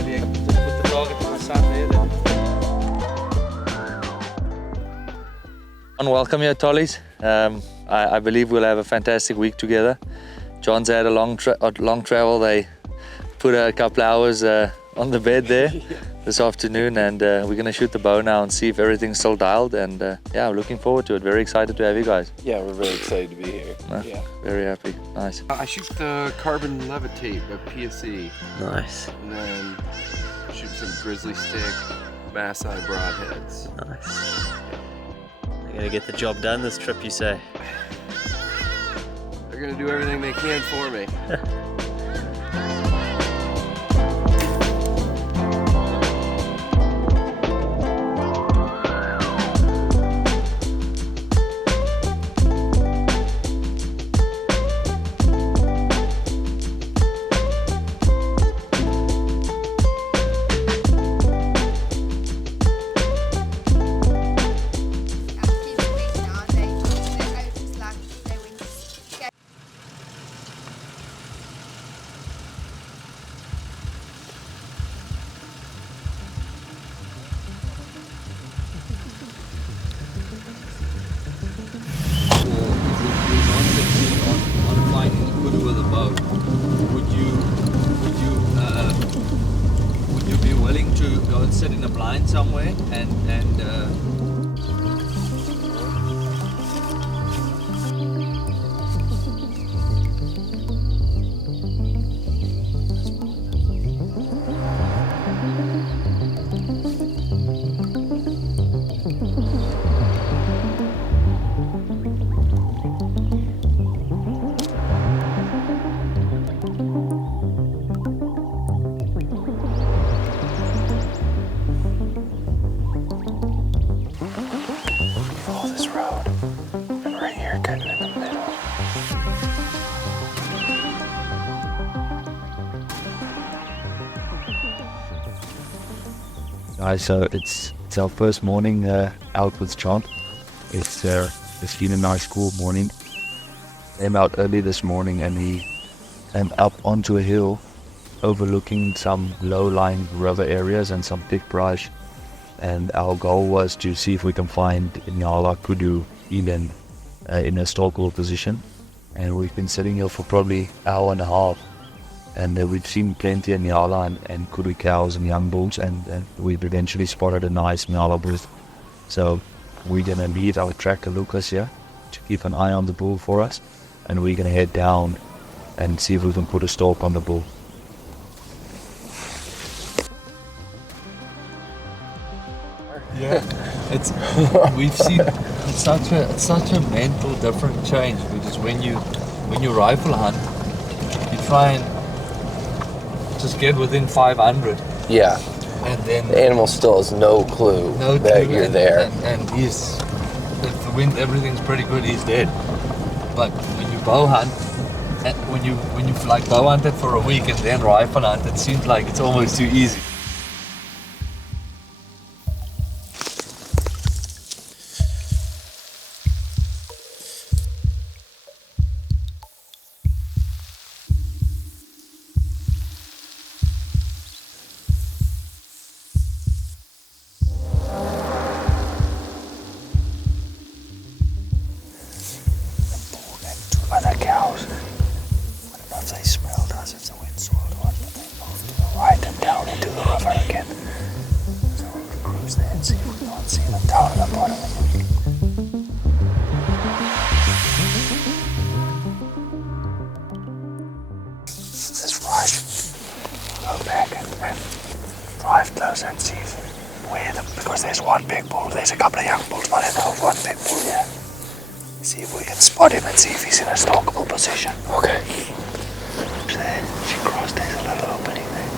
earlier. Just put the target to my son there. Welcome here, Tollies. I believe we'll have a fantastic week together. John's had a long travel. They put a couple hours on the bed there this afternoon, and we're going to shoot the bow now and see if everything's still dialed. And yeah, I'm looking forward to it. Very excited to have you guys. Yeah, we're very excited to be here. Yeah, very happy. Nice. I shoot the carbon levitate, a PSE. Nice. And then shoot some grizzly stick, bass eye broadheads. Nice. They're gonna get the job done this trip, you say? They're gonna do everything they can for me. Would you be willing to go and sit in a blind somewhere and Guys, so it's our first morning out with John. It's been a nice cool morning. Came out early this morning and he came up onto a hill overlooking some low-lying river areas and some thick brush. And our goal was to see if we can find Nyala, Kudu, Eland in a stalkable position. And we've been sitting here for probably an hour and a half. And we've seen plenty of Nyala and Kudu cows and young bulls, and we've eventually spotted a nice Nyala bull. So we're going to leave our tracker Lucas here to keep an eye on the bull for us, and we're going to head down and see if we can put a stalk on the bull. yeah, we've seen it's such a mental different change, because when you rifle hunt, you try and just get within 500. Yeah. And then the animal still has no clue that you're there. And he's, if the wind, everything's pretty good, he's dead. But when you bow hunt, and when you like bow hunted for a week and then rifle hunt, it seems like it's almost too easy. Other cows, once they smelled us, if the wind swirled on, they moved to the right and down into the river again. So we'll cruise there and see if we can't see them down at the bottom. Let's rush, go back and drive closer and see where because there's one big bull, there's a couple of young bulls, but I know one big bull here. See if we can spot him and see if he's in a stalkable position. Okay. There, she crossed, there's a little opening there.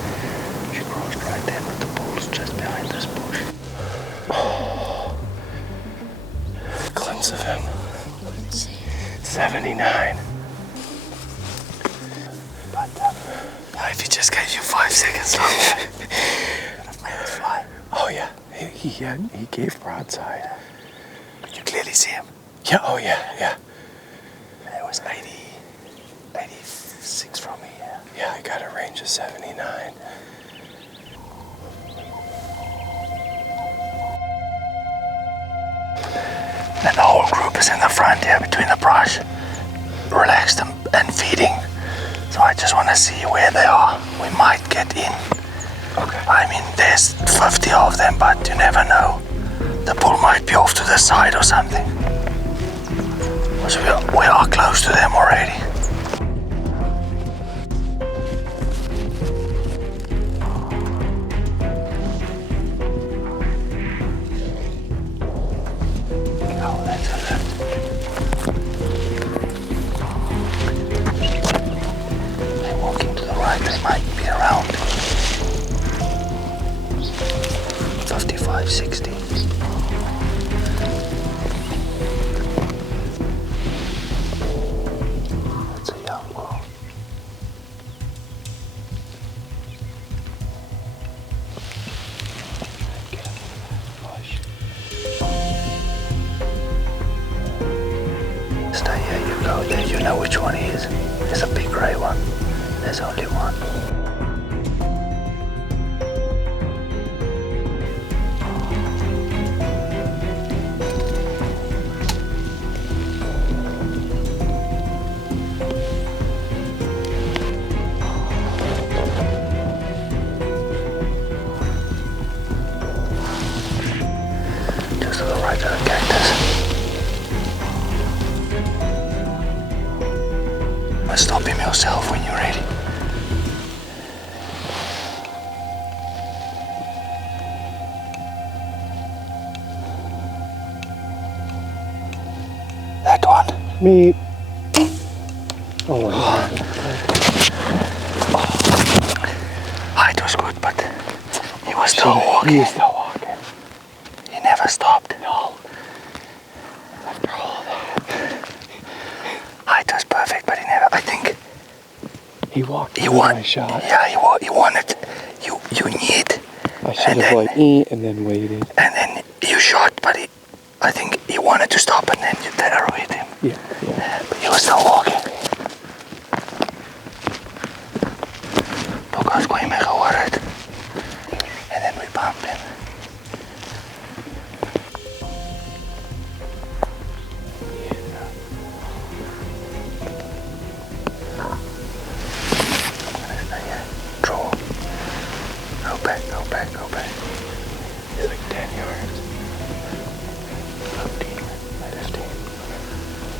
She crossed right there, but the bull's just behind this bush. Oh. Glimpse of him. 79. But if he just gave you 5 seconds longer, let's fly. Oh yeah, he gave broadside. Could you clearly see him? Yeah, oh yeah. It was 86 from me, yeah. Yeah, I got a range of 79. And the whole group is in the front here between the brush, relaxed and feeding. So I just want to see where they are. We might get in. Okay. I mean, there's 50 of them, but you never know. The bull might be off to the side or something. Because we are close to them already. Oh, that's alert. They're walking to the right, they might be around. 55, 60. That's a young bull. Stay here, you go there, you know which one he is. There's a big grey one. There's only one. Just to the right of the cactus. Stop him yourself when you're ready. That one. Me. Oh my God. Height was good, but he was still walking. He was still walking. He never stopped. No. After all that. Height was perfect, but he never. I think He walked. he won. My shot. Yeah, he wanted. You need, I should have like and then waited. and then you shot, but I think he wanted to stop, and then the arrow hit him. Yeah. Yeah. But he was still walking. Lucas kon je me gehoord. And then we bumped him. Draw. Go back, go back, go back. It's like 10 yards. 15. 15.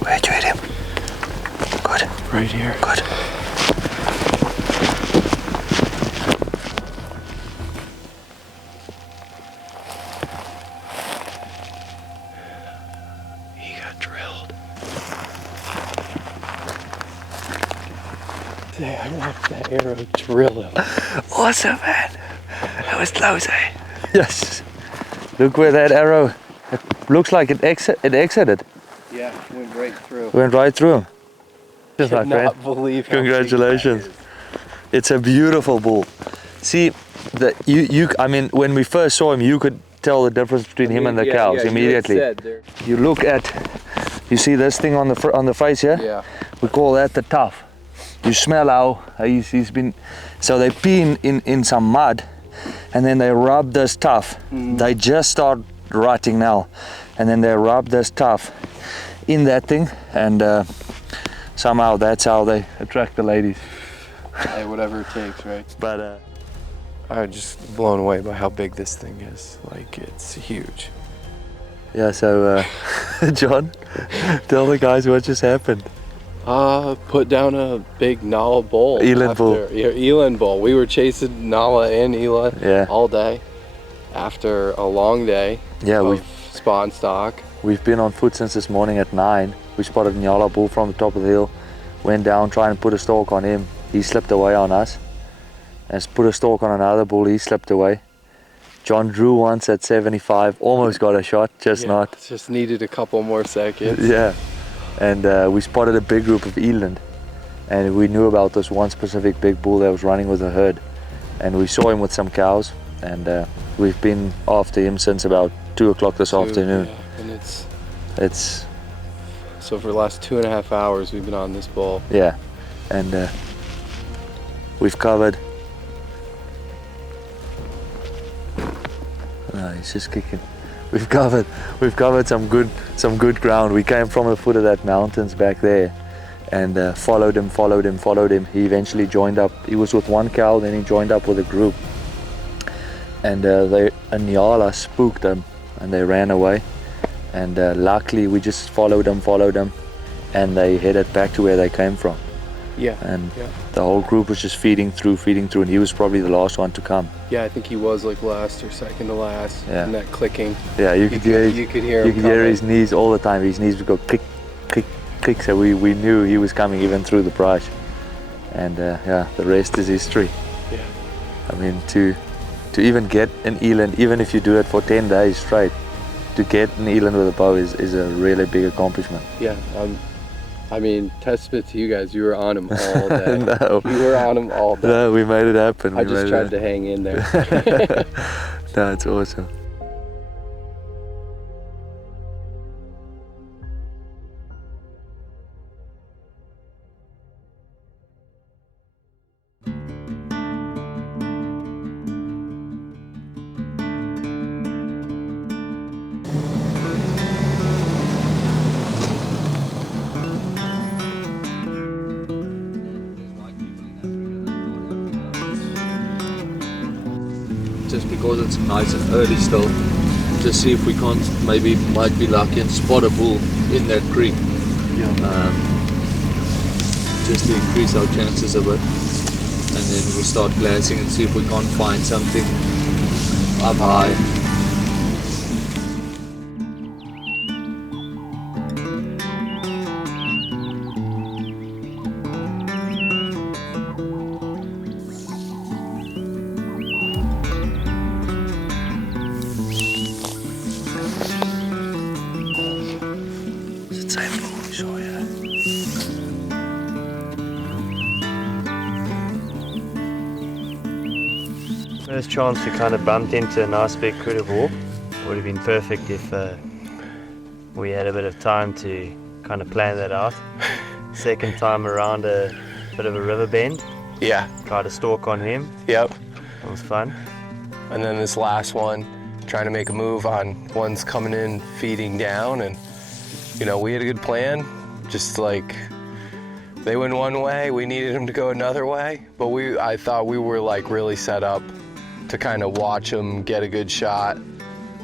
Where'd you hit him? Good. Right here. Good. He got drilled. I want that arrow to drill him. Awesome, man. That was close, eh? Yes. Look where that arrow. It looks like it exited. Yeah, went right through. Went right through him. Just I my friend. cannot believe how Congratulations. big that It's a beautiful bull. See, I mean, when we first saw him, you could tell the difference between is. him and the Yeah, cows yeah, you had immediately. said there. You look at, you see this thing on the face here? Yeah. We call that the tuff. You smell how he's been, so they pee in some mud, and then they rub this tuff. They just start rutting now, and then they rub this tuff in that thing, and somehow that's how they attract the ladies. Hey, whatever it takes, right? But I'm just blown away by how big this thing is. Like, it's huge. yeah, so John, tell the guys what just happened. Put down a big Nyala bull. Eland bull. Yeah, Eland bull. We were chasing Nyala and Eland Yeah. all day. After a long day Yeah, of spawn stock. We've been on foot since this morning at 9. We spotted a Nyala bull from the top of the hill, went down trying to put a stalk on him. He slipped away on us. And put a stalk on another bull, he slipped away. John drew once at 75, almost got a shot, just Yeah, not. Just needed a couple more seconds. Yeah. And we spotted a big group of eland. And we knew about this one specific big bull that was running with a herd. And we saw him with some cows. And we've been after him since about 2 o'clock this afternoon. Yeah, and it's So for the last 2.5 hours, we've been on this bull. Yeah, and we've covered. No, he's just kicking. We've covered some good ground. We came from the foot of that mountains back there, and followed him. He eventually joined up. He was with one cow, then he joined up with a group, and a Nyala spooked them, and they ran away. And luckily, we just followed them, and they headed back to where they came from. Yeah. And the whole group was just feeding through, and he was probably the last one to come. Yeah, I think he was like last or second to last. Yeah. And that clicking. Yeah, you could hear his knees all the time. His knees would go click, click, click. So we knew he was coming even through the brush. And yeah, the rest is history. Yeah. I mean, to even get an eland, even if you do it for 10 days straight, to get an eland with a bow is a really big accomplishment. Yeah. I mean, testament to you guys. You were on him all day. No. You were on him all day. No, we made it happen. I just tried to hang in there. No, it's awesome. Just because it's nice and early still, to see if we might be lucky and spot a bull in that creek. Yeah. Just to increase our chances a bit, and then we'll start glassing and see if we can't find something up high. First chance we kind of bumped into a nice big Kudu bull. Would have been perfect if we had a bit of time to kind of plan that out. Second time around a bit of a river bend. Yeah. Tried to stalk on him. Yep. It was fun. And then this last one, trying to make a move on one's coming in, feeding down, and you know, we had a good plan. Just like they went one way, we needed them to go another way, but I thought we were like really set up to kind of watch them get a good shot.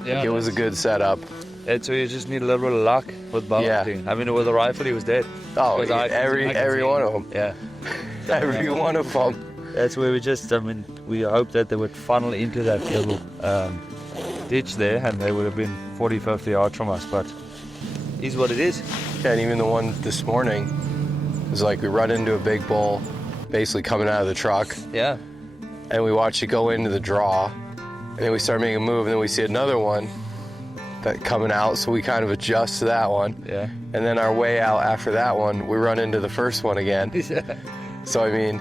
Yeah, it was a good setup. And so you just need a little bit of luck with bow hunting. I mean, with a rifle, he was dead. Oh, every one of them. Yeah. Every one of them. That's where we hoped that they would funnel into that little ditch there, and they would have been 40, 50 yards from us, but is what it is. Yeah, and even the one this morning was like we run into a big bull, basically coming out of the truck. Yeah. And we watch it go into the draw, and then we start making a move, and then we see another one that coming out, so we kind of adjust to that one. Yeah. And then our way out after that one, we run into the first one again. Yeah. So I mean,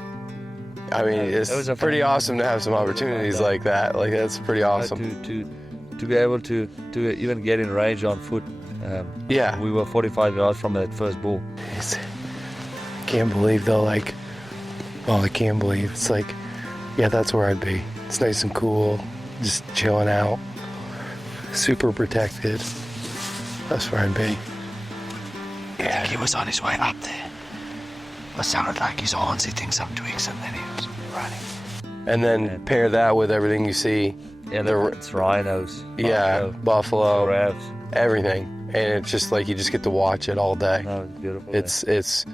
it's pretty awesome to have some opportunities like that. Like that's pretty awesome. To be able to even get in range on foot. Yeah. We were 45 yards from that first bull. I can't believe though, I can't believe. It's like, yeah, that's where I'd be. It's nice and cool, just chilling out, super protected. That's where I'd be. Yeah. I think he was on his way up there. It sounded like his horns hitting some twigs, and then he was running. And then pair that with everything you see. Yeah, it's rhinos. Yeah, buffalo, giraffes, everything. And it's just like you just get to watch it all day. No, it's beautiful. It's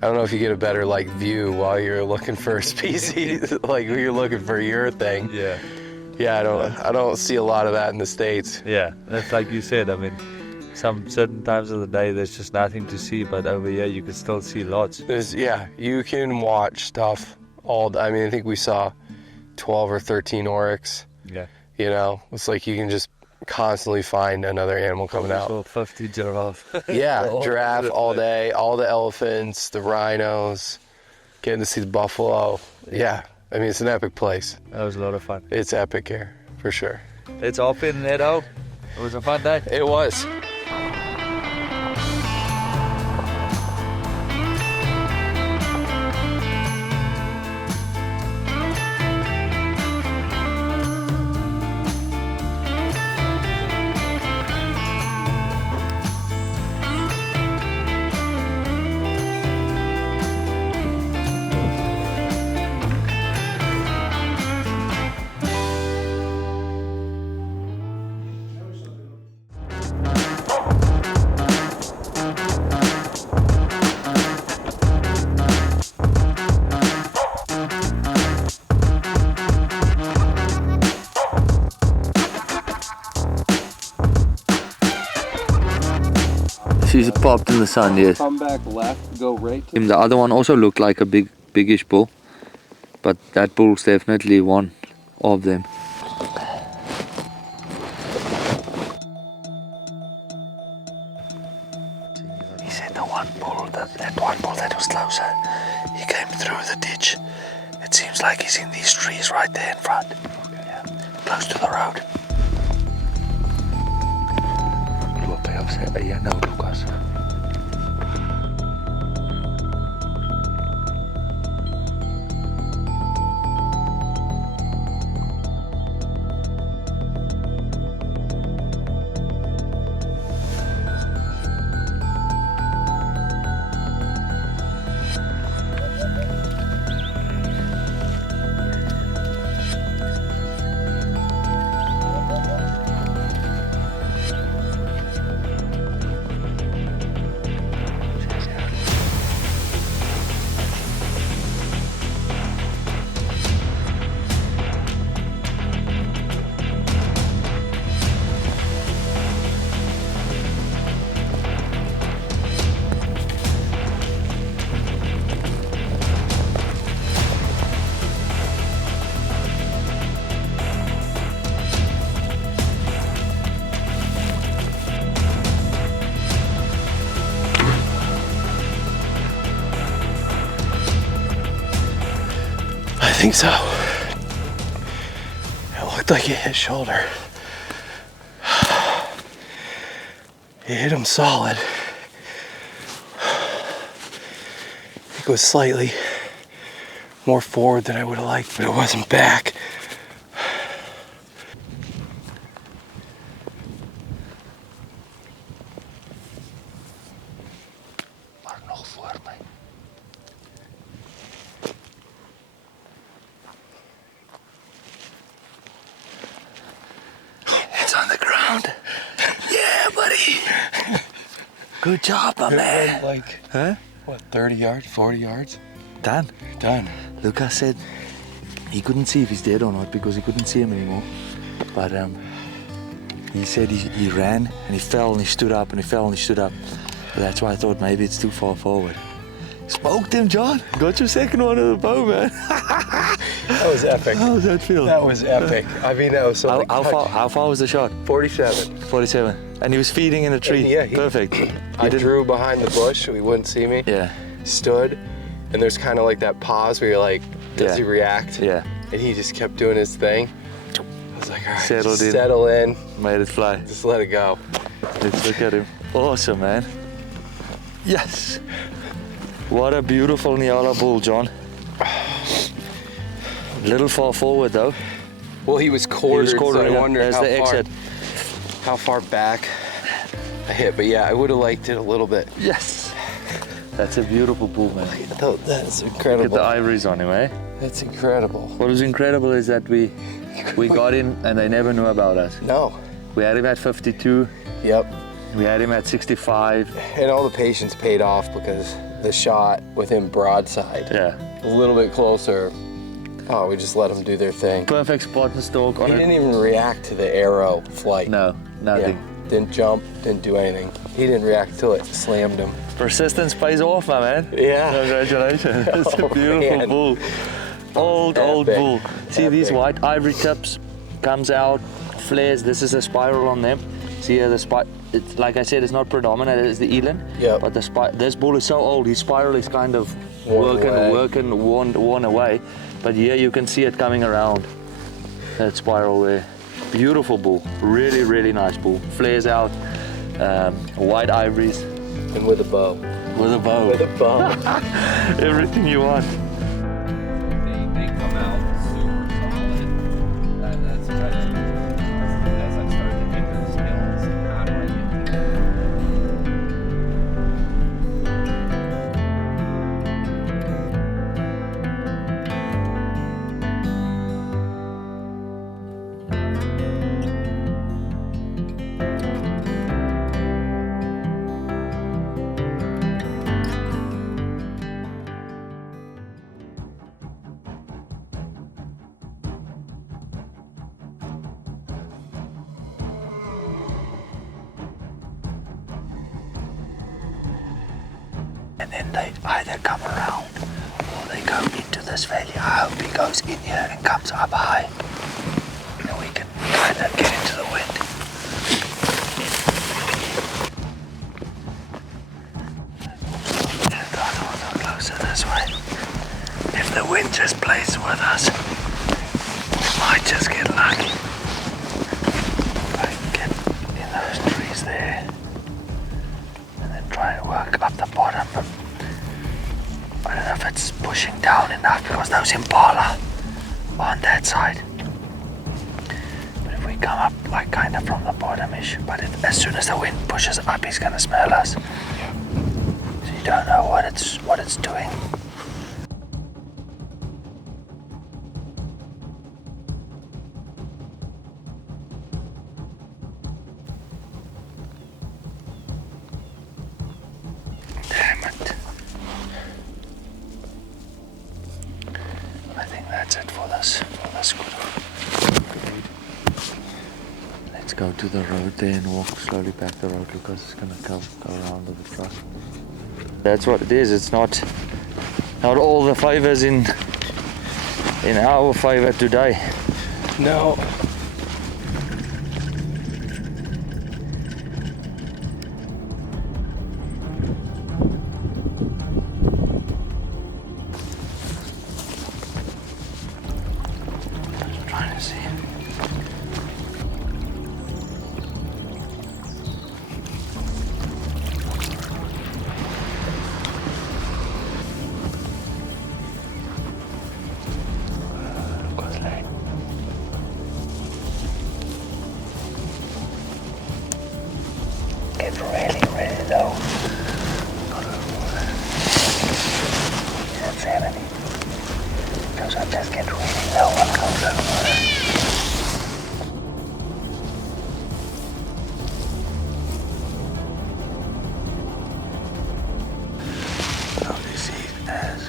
I don't know if you get a better like view while you're looking for a species, like when you're looking for your thing. Yeah. Yeah, I don't see a lot of that in the States. Yeah, that's like you said. I mean, some certain times of the day there's just nothing to see, but over here you can still see lots. You can watch stuff all. I mean, I think we saw 12 or 13 oryx. Yeah. You know, it's like you can just constantly find another animal coming out. So 50 giraffe. Yeah, giraffe all day, all the elephants, the rhinos, getting to see the buffalo. Yeah, I mean, it's an epic place. That was a lot of fun. It's epic here, for sure. It's off in Nedo. It was a fun day. It was. She's popped in the sun, yes. Come back left, go right to The other one also looked like a biggish bull, but that bull's definitely one of them. He said that one bull that was closer, he came through the ditch. It seems like he's in these trees right there in front. Yeah, close to the road. Loop hy op sy eie nou, Lucas. I think so. It looked like it hit shoulder. It hit him solid. It was slightly more forward than I would have liked, but it wasn't back. It's on the ground. Yeah, buddy. Good job, my man. Like, Huh? what, 30 yards, 40 yards? Done. Done. Lucas said he couldn't see if he's dead or not because he couldn't see him anymore. But he said he ran and he fell and he stood up and he fell and he stood up. But that's why I thought maybe it's too far forward. Smoked him, John. Got your second one of the bow, man. That was epic. How does that feel? That was epic. I mean, that was so How far was the shot? 47. 47. And he was feeding in a tree. Yeah, Perfect. I drew behind the bush so he wouldn't see me. Yeah. Stood, and there's kind of like that pause where you're like, does he react? Yeah. And he just kept doing his thing. I was like, all right, Settle in. in, Made it fly. just let it go. Let's look at him. Awesome, man. Yes. What a beautiful Nyala bull, John. Little far forward though. Well, he was quartered, so I yeah. wonder There's the exit. how far back I hit. But yeah, I would have liked it a little bit. Yes. That's a beautiful bull, man. That's Look at incredible. the ivories on him, eh? That's incredible. What was incredible is that we got him and they never knew about us. No. We had him at 52. Yep. We had him at 65. And all the patience paid off because the shot with him broadside, Yeah. a little bit closer. Oh, we just let them do their thing. Perfect spot and stalk on He it. didn't even react to the arrow flight. No, nothing. Yeah, didn't jump, didn't do anything. He didn't react till it slammed him. Persistence pays off, my man. Yeah. Congratulations. It's a Oh, beautiful man. bull. Old Epic. bull. See these Epic. white ivory tips, comes out, flares. This is a spiral on them. See here, it's like I said, it's not predominant, it's the Eland. Yep. But this bull is so old, his spiral is kind of worn away. But here you can see it coming around, that spiral there. Beautiful bull, really, really nice bull. Flares out, white ivories. And with a bow. With a bow. With a bow. Everything you want. They come out super solid. That's treasure. As I started to make those skills, how do I get then they either come around or they go into this valley. I hope he goes in here and comes up high. Then we can kind of get into the wind. And try to go closer this way. If the wind just plays with us, we might just get lucky. I can get in those trees there. Try and work up the bottom. I don't know if it's pushing down enough because those impala are on that side. But if we come up like kind of from the bottom-ish, but as soon as the wind pushes up, he's gonna smell us. So you don't know what it's doing. Damn it. I think that's it for this Kudu. Let's go to the road there and walk slowly back the road because it's gonna go around with the truck. That's what it is. It's not all the favors in our favor today. No. Trying to see. Get really low. Can't see anything. Goes up, just get really low and goes over. Only see it as.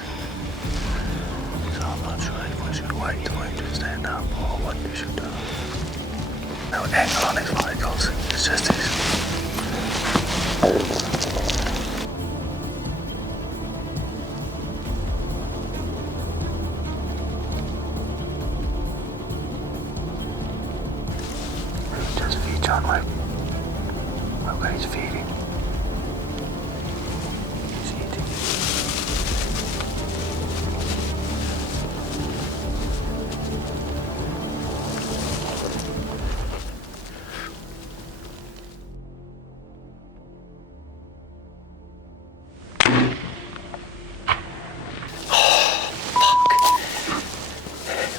So I'm not sure if we should wait for him to stand up or what we should do. No angle on his vitals. It's just his. Just feed John Wick. Okay, he's feeding. He's eating.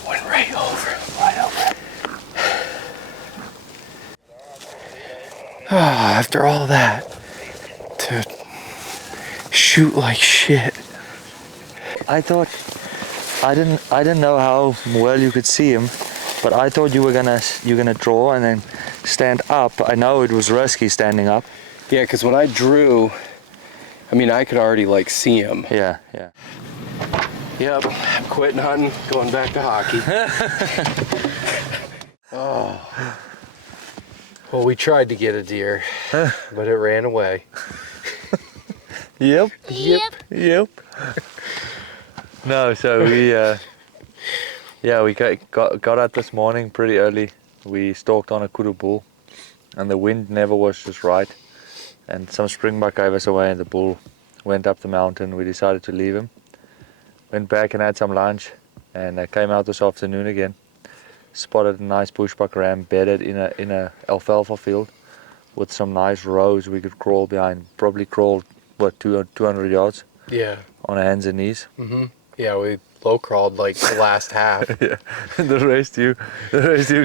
Went right over. After all that, to shoot like shit. I thought I didn't know how well you could see him, but I thought you're gonna draw and then stand up. I know it was risky standing up. Yeah, because when I drew, I mean, I could already like see him. Yeah. Yep, I'm quitting hunting, going back to hockey. Oh. Well, we tried to get a deer, but it ran away. Yep. Yep. No, so we got out this morning pretty early. We stalked on a kudu bull, and the wind never was just right. And some springbuck gave us away, and the bull went up the mountain. We decided to leave him. Went back and had some lunch, and came out this afternoon again. Spotted a nice bushbuck ram bedded in a alfalfa field with some nice rows we could crawl behind. Probably crawled 200 yards. Yeah. On our hands and knees. Yeah, we low crawled like the last half. Yeah. The rest you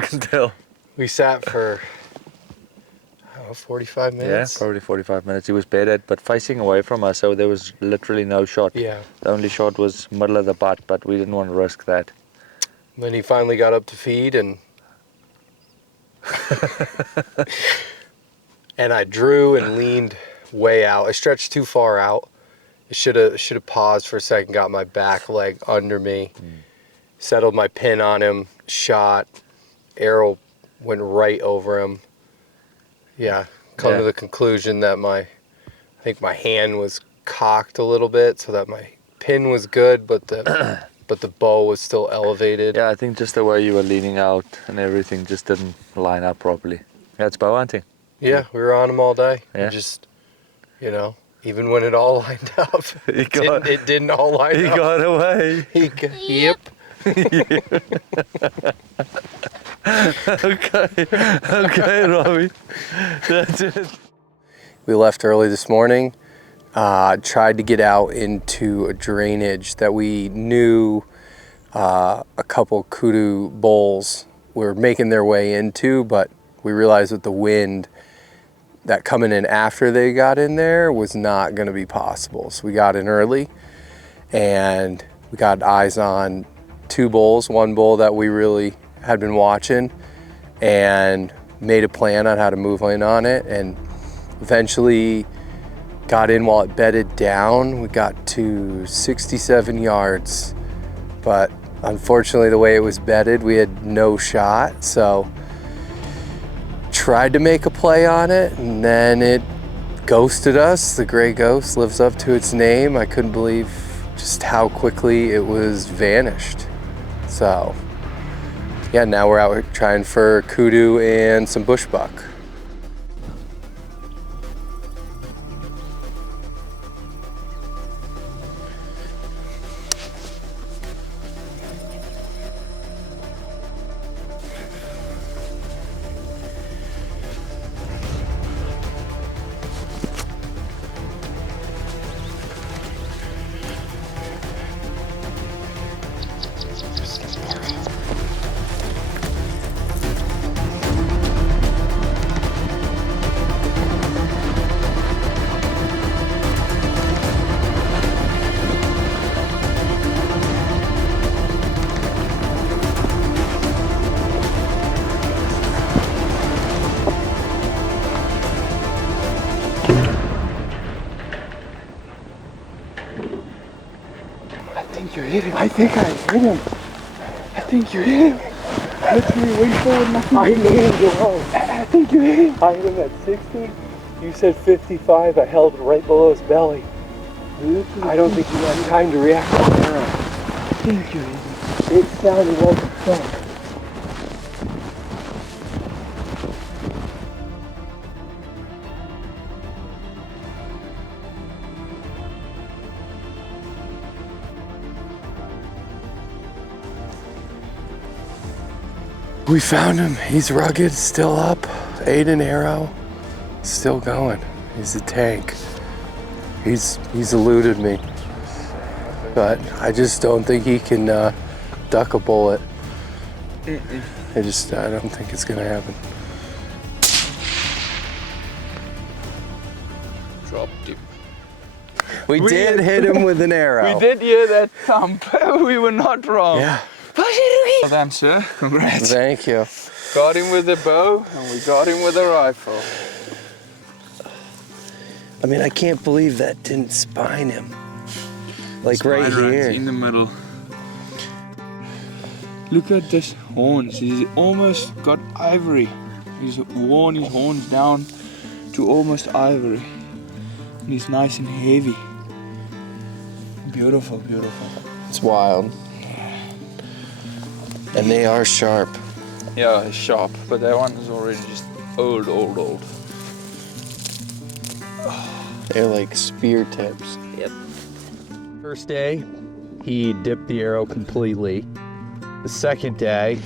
can tell. We sat for 45 minutes. Yeah, probably 45 minutes. He was bedded, but facing away from us, so there was literally no shot. Yeah. The only shot was middle of the butt, but we didn't want to risk that. Then he finally got up to feed, and and I drew and leaned way out. I stretched too far out. I should have paused for a second, got my back leg under me, settled my pin on him, shot, arrow went right over him. Yeah, come to the conclusion that I think my hand was cocked a little bit so that my pin was good, but the bow was still elevated. Yeah, I think just the way you were leaning out and everything just didn't line up properly. Yeah, it's bow hunting. Yeah, we were on them all day. Yeah. And just, you know, even when it all lined up, it didn't all line up. He got away. Yep. Okay, Robbie. That's it. We left early this morning, tried to get out into a drainage that we knew a couple kudu bulls were making their way into, but we realized with the wind that coming in after they got in there was not going to be possible. So we got in early and we got eyes on two bulls, one bull that we really had been watching, and made a plan on how to move in on it, and eventually got in while it bedded down. We got to 67 yards, but unfortunately the way it was bedded, we had no shot. So tried to make a play on it, and then it ghosted us. The gray ghost lives up to its name. I couldn't believe just how quickly it was vanished. So yeah, now we're out trying for kudu and some bushbuck. I think I hit him. I think you hit him. Literally way forward, nothing. I hit him. I think you hit him. I hit him at 60. You said 55. I held it right below his belly. I don't think you had time to react to the arrow. I think you hit him. It sounded like a thump. We found him. He's rugged, still up. Ate an arrow, still going. He's a tank. He's eluded me, but I just don't think he can duck a bullet. I don't think it's gonna happen. Dropped him. We did hit him with an arrow. We did hear that thump. We were not wrong. Yeah. Well done, sir. Congrats. Thank you. Got him with a bow and we got him with a rifle. I mean, I can't believe that didn't spine him. Like right here. In the middle. Look at this horns. He's almost got ivory. He's worn his horns down to almost ivory. And he's nice and heavy. Beautiful, beautiful. It's wild. And they are sharp. Yeah, it's sharp, but that one is already just old. They're like spear tips. Yep. First day, he dipped the arrow completely. The second day,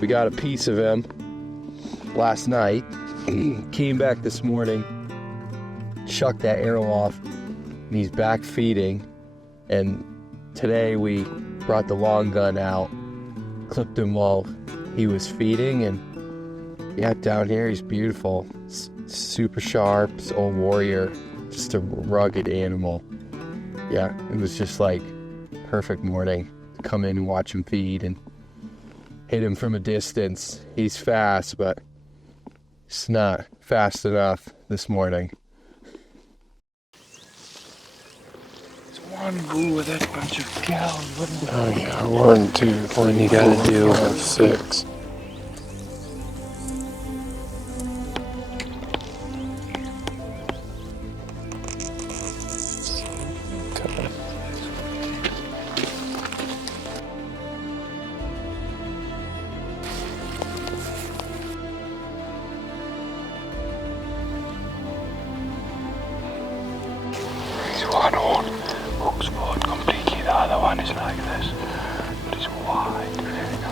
we got a piece of him last night. Came back this morning, chucked that arrow off, and he's back feeding. And today we brought the long gun out, clipped him while he was feeding, and yeah, down here he's beautiful. Super sharp, he's an old warrior, just a rugged animal. Yeah, it was just like perfect morning to come in and watch him feed and hit him from a distance. He's fast, but it's not fast enough this morning. One bull with that bunch of cows. Oh yeah, 1, 2, 3, you gotta do 6. one horn hooks forward completely, the other one is like this, but it's wide. There it goes.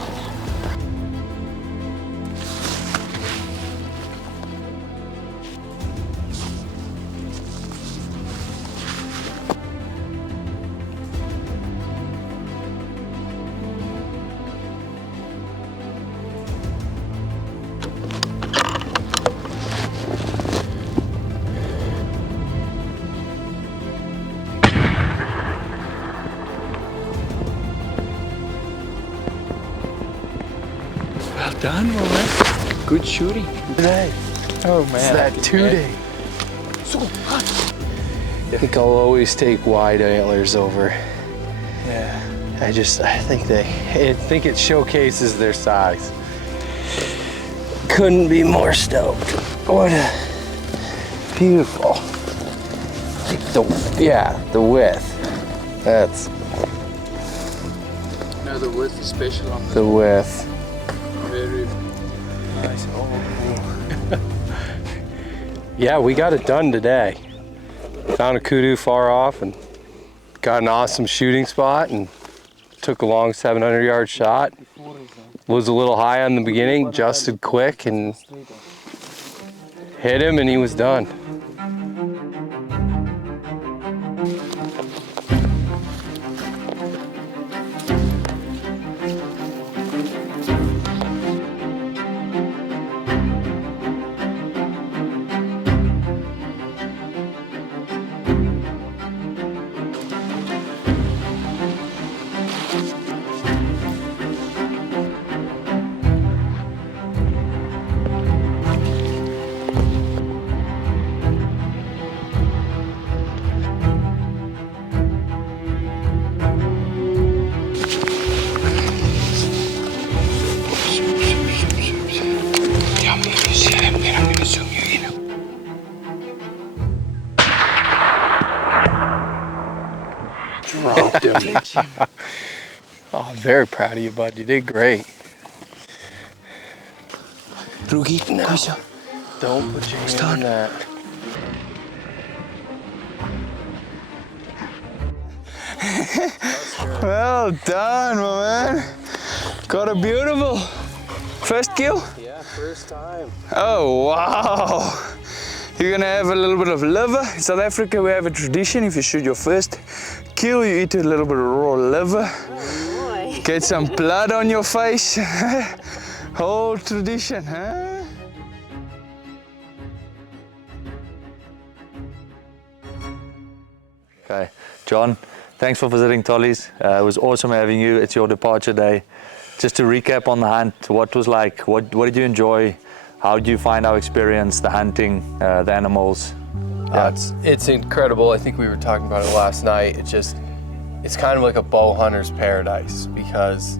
Well done, man. Good shooting. Today. Oh man. It's that 2 day. I think I'll always take wide antlers over. Yeah. I think it showcases their size. Couldn't be more stoked. What a beautiful. The width. That's No, the width is special on the width. very nice. Oh. Yeah, we got it done today. Found a kudu far off and got an awesome shooting spot and took a long 700-yard shot. Was a little high on the beginning, adjusted quick and hit him and he was done. Dropped him. Oh, I'm very proud of you, bud. You did great. Drugi, No. Don't put your hand on that. Well done, my man. Got a beautiful first kill. Yeah, first time. Oh wow. You're gonna have a little bit of liver. In South Africa we have a tradition, if you shoot your first kill, you eat a little bit of raw liver. Get some blood on your face. Whole tradition, huh? Okay, John, thanks for visiting Tolly's. It was awesome having you. It's your departure day. Just to recap on the hunt, what was like, what did you enjoy? How did you find our experience, the hunting, the animals? It's incredible. I think we were talking about it last night. It's kind of like a bow hunter's paradise because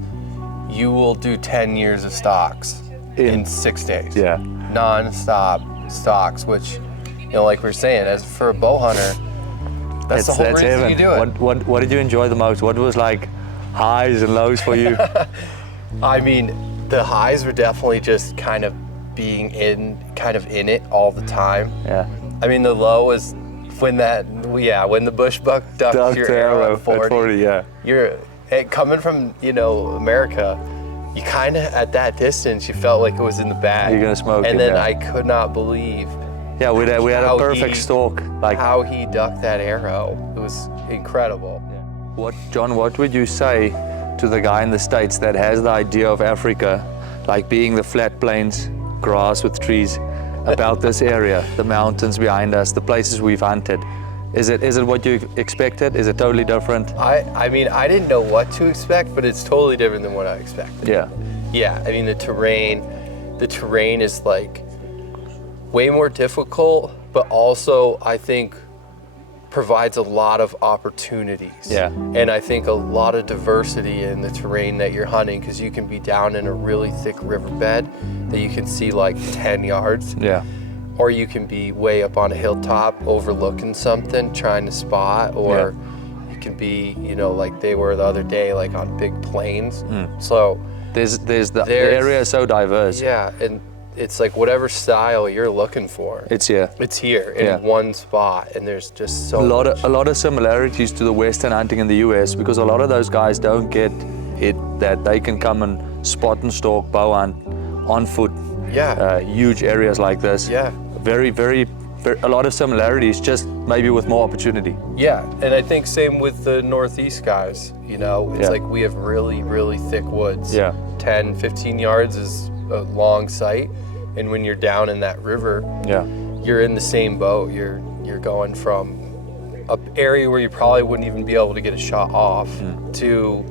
you will do 10 years of stalks in 6 days. Yeah. Non-stop stalks, which, like we were saying, as for a bow hunter, that's the whole reason heaven. you do it. What did you enjoy the most? What was like highs and lows for you? I mean, the highs were definitely just kind of being in it all the time. Yeah. I mean, the low was when the Bushbuck ducked your arrow at 40. Yeah. You're coming from America. You kind of at that distance, you felt like it was in the bag. You're gonna smoke and it, then yeah. I could not believe. Yeah, we had a how perfect stalk. Like how he ducked that arrow. It was incredible. John, what would you say to the guy in the States that has the idea of Africa, like being the flat plains, grass with trees, about this area, the mountains behind us, the places we've hunted? Is it what you expected? Is it totally different? I mean, I didn't know what to expect, but it's totally different than what I expected. Yeah. Yeah, I mean, the terrain is like way more difficult, but also I think provides a lot of opportunities. Yeah. And I think a lot of diversity in the terrain that you're hunting, because you can be down in a really thick riverbed that you can see like 10 yards. Yeah. Or you can be way up on a hilltop overlooking something, trying to spot, or you can be, like they were the other day, like on big plains. So the area is so diverse. yeah, and it's like whatever style you're looking for, It's here. it's here in Yeah. one spot, and there's just so A lot of similarities to the Western hunting in the US, because a lot of those guys don't get it that they can come and spot and stalk bow hunt on foot. Yeah. Huge areas like this. Yeah. Very, a lot of similarities, just maybe with more opportunity. Yeah, and I think same with the Northeast guys, you know, it's Yeah. like we have really, really thick woods. Yeah. 10, 15 yards is a long sight, and when you're down in that river, Yeah. you're in the same boat. You're going from an area where you probably wouldn't even be able to get a shot off to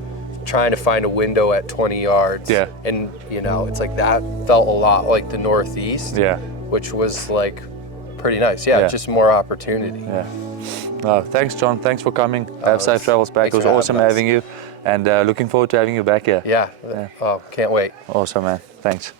trying to find a window at 20 yards. Yeah. And, you know, it's like that felt a lot like the Northeast, Yeah. which was like pretty nice. Yeah, Yeah. just more opportunity. Yeah. Thanks, John. Thanks for coming. Have safe travels back. It thanks was for having awesome us. having you, and looking forward to having you back here. Yeah. Oh, can't wait. Awesome, man. Thanks.